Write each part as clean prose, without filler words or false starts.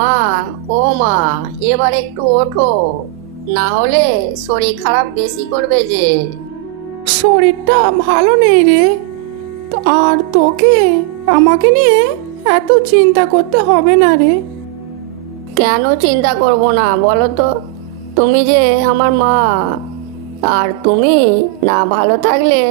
মা, ও মা, এবার একটু ওঠো, না হলে শরীর খারাপ বেশি করবে যে। শরীরটা ভালো নেই রে। আর তোকে আমাকে নিয়ে এত চিন্তা করতে হবে না রে। কেন চিন্তা করব না বলো তো? তুমি যে আমার মা, আর তুমি না ভালো থাকলে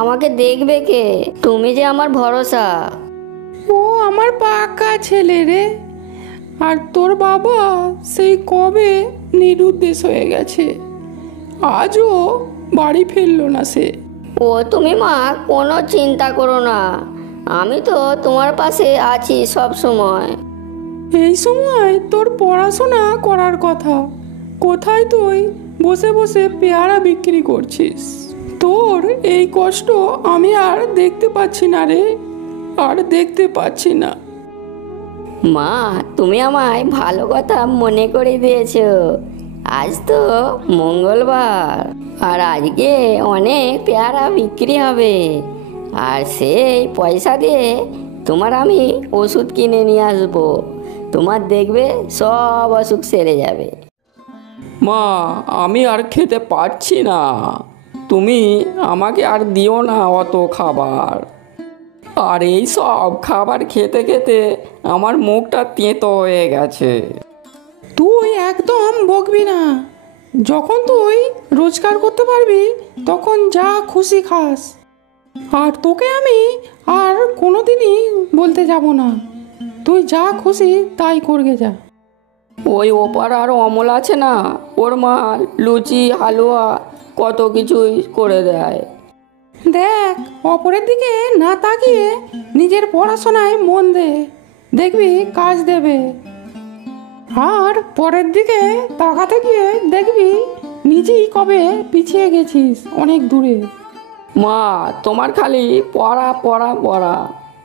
আমাকে দেখবে কে? তুমি যে আমার ভরসা। ও আমার পাকা ছেলে রে। আর তোর বাবা সেই কবে নিরুদ্দেশ হয়ে গেছে, আজও বাড়ি ফিরল না সে। ও তুমি মা, কোনো চিন্তা করো না, আমি তো তোমার পাশে আছি সব সময়। এই সময় তোর পড়াশোনা করার কথা, কোথায় তুই বসে বসে পেয়ারা বিক্রি করছিস? তোর এই কষ্ট আমি আর দেখতে পাচ্ছি না রে, আর দেখতে পাচ্ছি না। মা, তুমি আমায় ভালো কথা মনে করে দিয়েছো। আজ তো মঙ্গলবার, আর আজকে অনেক পেয়ারা বিক্রি হবে, আর সেই পয়সা দিয়ে তোমার আমি ওষুধ কিনে নিয়ে আসবো। তোমার দেখবে সব অসুখ সেরে যাবে। মা, আমি আর খেতে পারছি না, তুমি আমাকে আর দিও না অত খাবার। আর এই সব খাবার খেতে খেতে আমার মুখটা তেঁতো হয়ে গেছে। তুই একদম বকবি না। যখন তুই রোজগার করতে পারবি তখন যা খুশি খাস। আর তোকে আমি আর কোনোদিনই বলতে যাব না, তুই যা খুশি তাই করগে যা। ওই ওপার আর অমল আছে না, ওর মা লুচি হালুয়া কত কিছুই করে দেয়। দেখ, অপরের দিকে না তাকিয়ে নিজের পড়াশোনায় মন দে, দেখবি কাজ দেবে। আর পরের দিকে তাকাতে গিয়ে দেখবি নিজেই কবে পিছিয়ে গেছিস অনেক দূরে। মা, তোমার খালি পড়া পড়া পড়া,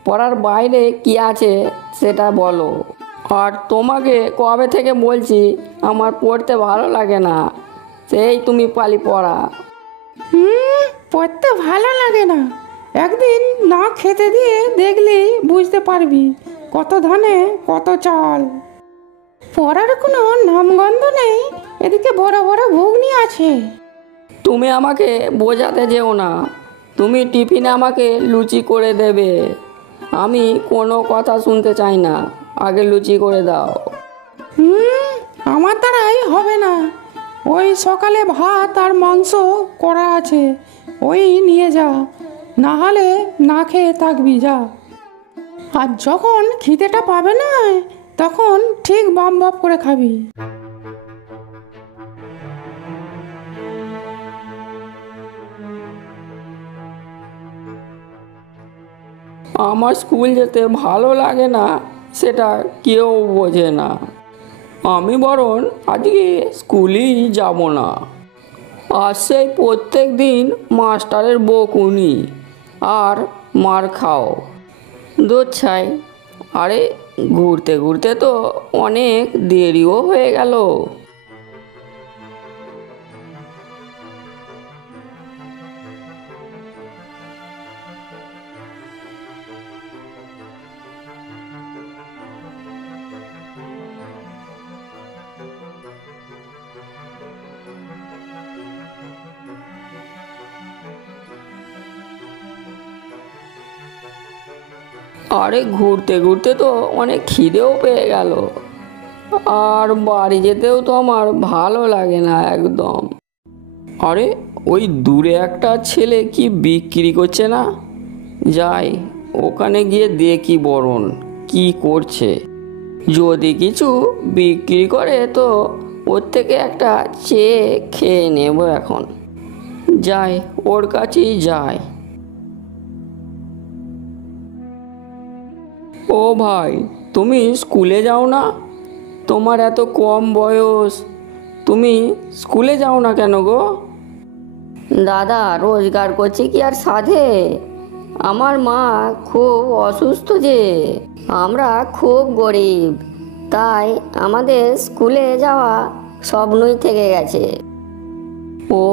পড়ার বাইরে কি আছে সেটা বলো। আর তোমাকে কবে থেকে বলছি আমার পড়তে ভালো লাগে না, সেই তুমি পালি পড়া। পড়তে ভালো লাগে না? একদিন না খেতে দিয়ে দেখলি বুঝতে পারবি কত ধানে কত চাল। পড়ার কোনো নামগন্ধ নেই, এদিকে বড় বড় ঘুগনি আছে। তুমি আমাকে বোঝাতে যেও না, তুমি টিফিনে আমাকে লুচি করে দেবে। আমি কোনো কথা শুনতে চাই না, আগে লুচি করে দাও। আমার দ্বারাই হবে না। ওই সকালে ভাত আর মাংস করা আছে, ওই নিয়ে যা, না হলে না খেয়ে থাকবি যা। আর যখন খিদেটা পাবে না তখন ঠিক বাম বাপ করে খাবি। আমার স্কুল যেতে ভালো লাগে না সেটা কেউ বোঝে না। আমি বরং আজকে স্কুলেই যাব না। আর সেই প্রত্যেক দিন মাস্টারের বকুনি আর মার খাও। দূর ছাই, আরে ঘুরতে ঘুরতে তো অনেক দেরিও হয়ে গেল। আরে ঘুরতে ঘুরতে তো অনেক খিদেও পেয়ে গেল, আর বাড়ি যেতেও তো আমার ভালো লাগে না একদম। আরে ওই দূরে একটা ছেলে কি বিক্রি করছে না, যাই ওখানে গিয়ে দেখি বরং কি করছে। যদি কিছু বিক্রি করে তো ওর থেকে একটা চেয়ে খেয়ে নেব এখন। যাই, ওর কাছেই যাই। ও ভাই, তুমি স্কুলে যাও না? তোমার এত কম বয়স, তুমি স্কুলে যাও না কেন গো? দাদা, রোজগার করছি কি আর সাধে? আমার মা খুব অসুস্থ যে, আমরা খুব গরিব, তাই আমাদের স্কুলে যাওয়া স্বপ্নই থেকে গেছে। ও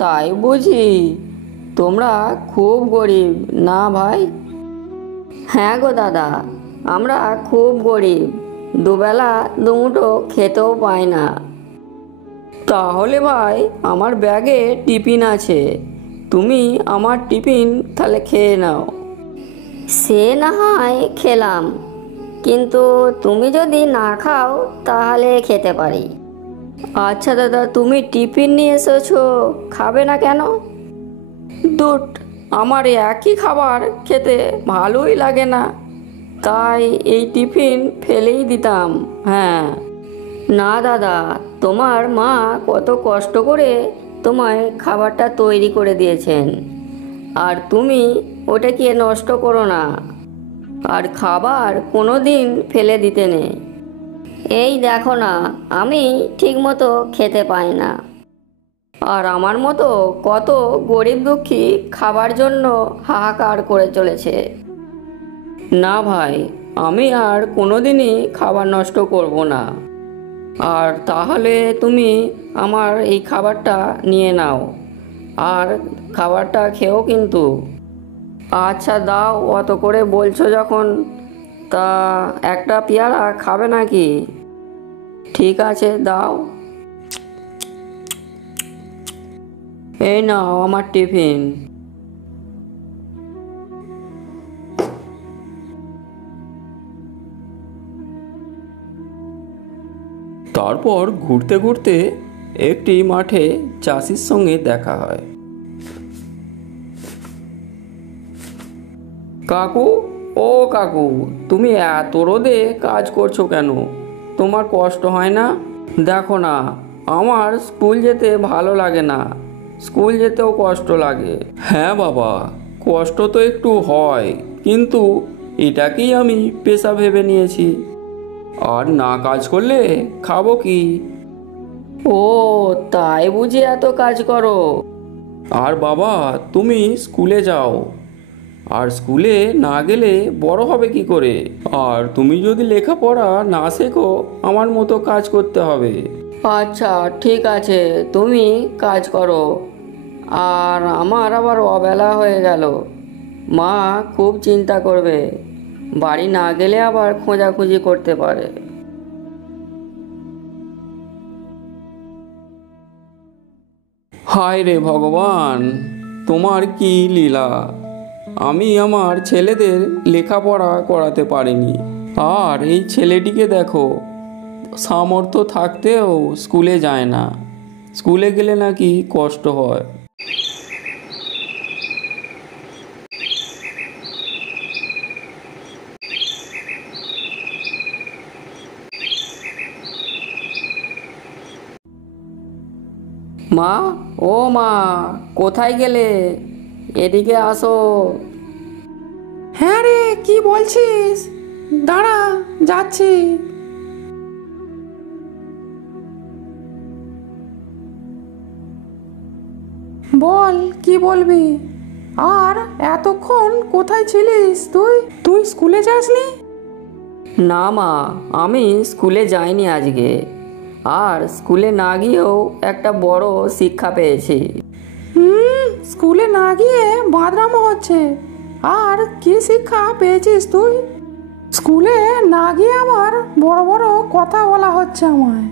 তাই বুঝি, তোমরা খুব গরিব না ভাই? হ্যাঁ গো দাদা, আমরা খুব গরিব, দুবেলা দুমুঠো খেতেও পায় না। তাহলে ভাই আমার ব্যাগে টিফিন আছে, তুমি আমার টিফিন তাহলে খেয়ে নাও। সে না হয় খেলাম, কিন্তু তুমি যদি না খাও তাহলে খেতে পারি। আচ্ছা দাদা, তুমি টিফিন নিয়ে এসেছো, খাবে না কেন? দুট, আমার একই খাবার খেতে ভালোই লাগে না, তাই এই টিফিন ফেলেই দিতাম। হ্যাঁ। না দাদা, তোমার মা কত কষ্ট করে তোমায় খাবারটা তৈরি করে দিয়েছেন, আর তুমি ওটাকে নষ্ট করো না। আর খাবার কোনো দিন ফেলে দিতে নেই। এই দেখো না, আমি ঠিকমতো খেতে পাই না, আর আমার মতো কত গরিব দুঃখী খাবার জন্য হাহাকার করে চলেছে। না ভাই, আমি আর কোনোদিনই খাবার নষ্ট করব না। আর তাহলে তুমি আমার এই খাবারটা নিয়ে নাও, আর খাবারটা খেও কিন্তু। আচ্ছা দাও, অত করে বলছো যখন, তা একটা পেয়ারা খাবে নাকি? ঠিক আছে দাও। এই নাও আমার টিফিন। তারপর ঘুরতে ঘুরতে একটি মাঠে চাষির সঙ্গে দেখা হয়। কাকু, ও কাকু, তুমি এত রোদে কাজ করছো কেন? তোমার কষ্ট হয় না? দেখো না, আমার স্কুল যেতে ভালো লাগে না, স্কুল যেতেও কষ্ট লাগে। হ্যাঁ বাবা, কষ্ট তো একটু হয়, কিন্তু এটাকেই আমি পেশা ভেবে নিয়েছি। আর না কাজ করলে খাবো কি? ও, তাই বুঝি এত কাজ করো? আর বাবা, তুমি স্কুলে যাও, আর স্কুলে না গেলে বড় হবে কি করে? আর তুমি যদি লেখাপড়া না শেখো, আমার মতো কাজ করতে হবে। আচ্ছা ঠিক আছে, তুমি কাজ করো। আর আমার আবার অবেলা হয়ে গেল, মা খুব চিন্তা করবে, বাড়ি না গেলে আবার খোঁজাখুঁজি করতে পারে। হায় রে ভগবান, তোমার কি লীলা! আমি আমার ছেলেদের লেখাপড়া করাতে পারিনি, আর এই ছেলেটিকে দেখো, সামর্থ্য থাকতেও স্কুলে যায় না, স্কুলে গেলে নাকি কষ্ট হয়। মা, ও মা, কোথায় গেলে? এদিকে আসো। হ্যাঁ রে, কি বলছিস? দাঁড়া, যাচ্ছি। বল, কি বলবি? আর এতক্ষণ কোথায় ছিলিস তুই? তুই স্কুলে যাসনি? না মা, আমি স্কুলে যাইনি আজকে, আর স্কুলে না গিয়েও একটা বড় শিক্ষা পেয়েছি। স্কুলে না গিয়ে বাদরামো হচ্ছে। আর কি শিক্ষা পেয়েছিস তুই? স্কুলে না গিয়ে আবার বড় বড় কথা বলা হচ্ছে আমায়।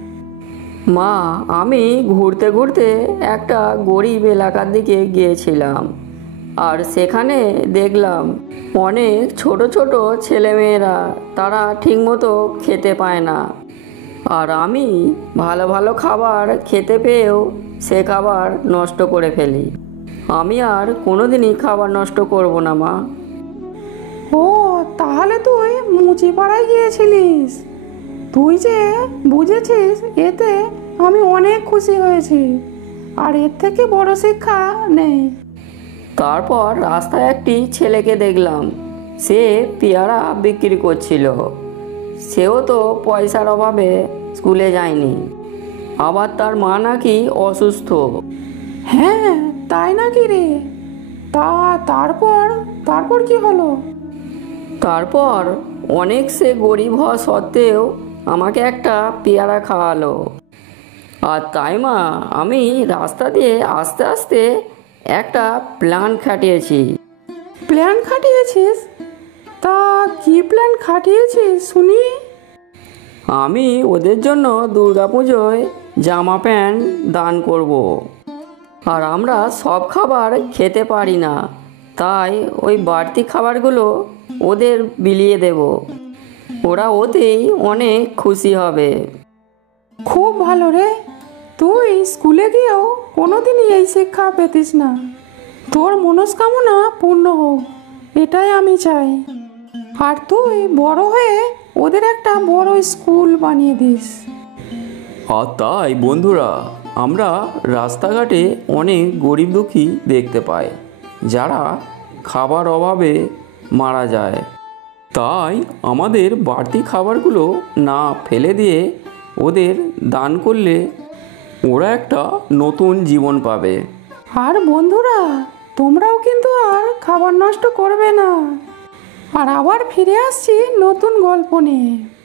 মা, আমি ঘুরতে ঘুরতে একটা গরিব এলাকার দিকে গিয়েছিলাম, আর সেখানে দেখলাম অনেক ছোট ছোট ছেলেমেয়েরা, তারা ঠিকমতো খেতে পায় না। আর আমি ভালো ভালো খাবার খেতে পেয়েও সে খাবার নষ্ট করে ফেলি। আমি আর কোনোদিনই খাবার নষ্ট করব না মা। ও, তাহলে তুই মুচিপাড়ায় গিয়েছিলিস। তুই যে বুঝেছিস, এতে আমি অনেক খুশি হয়েছি। আর এর থেকে বড় শিক্ষা নেই। তারপর রাস্তায় একটি ছেলেকে দেখলাম, সে পেয়ারা বিক্রি করছিল। সেও তো পয়সার অভাবে স্কুলে যায়নি, আবার তার মা নাকি অসুস্থ। হ্যাঁ, তাই নাকি রে? তারপর তারপর কি হলো? তারপর অনেক সে গরিব হওয়া সত্ত্বেও আমাকে একটা পেয়ারা খাওয়ালো। আর তাই মা, আমি রাস্তা দিয়ে আস্তে আস্তে একটা প্ল্যান খাটিয়েছি। প্ল্যান খাটিয়েছিস? তা কি প্ল্যান খাটিয়েছিস শুনি? আমি ওদের জন্য দুর্গাপুজোয় জামা প্যান্ট দান করব। আর আমরা সব খাবার খেতে পারি না, তাই ওই বাড়তি খাবারগুলো ওদের বিলিয়ে দেব। ওরা ওতেই অনেক খুশি হবে। খুব ভালো রে, তুই স্কুলে গিয়েও কোনোদিনই এই শিক্ষা পেতিস না। তোর মনস্কামনা পূর্ণ হোক, এটাই আমি চাই। আর তুই বড় হয়ে ওদের একটা বড় স্কুল বানিয়ে দিস। আর তাই বন্ধুরা, আমরা রাস্তাঘাটে অনেক গরিব দুঃখী দেখতে পাই যারা খাবার অভাবে মারা যায়। তাই আমাদের বাড়তি খাবারগুলো না ফেলে দিয়ে ওদের দান করলে ওরা একটা নতুন জীবন পাবে। আর বন্ধুরা, তোমরাও কিন্তু আর খাবার নষ্ট করবে না। আর আবার ফিরে আসছি নতুন গল্প নিয়ে।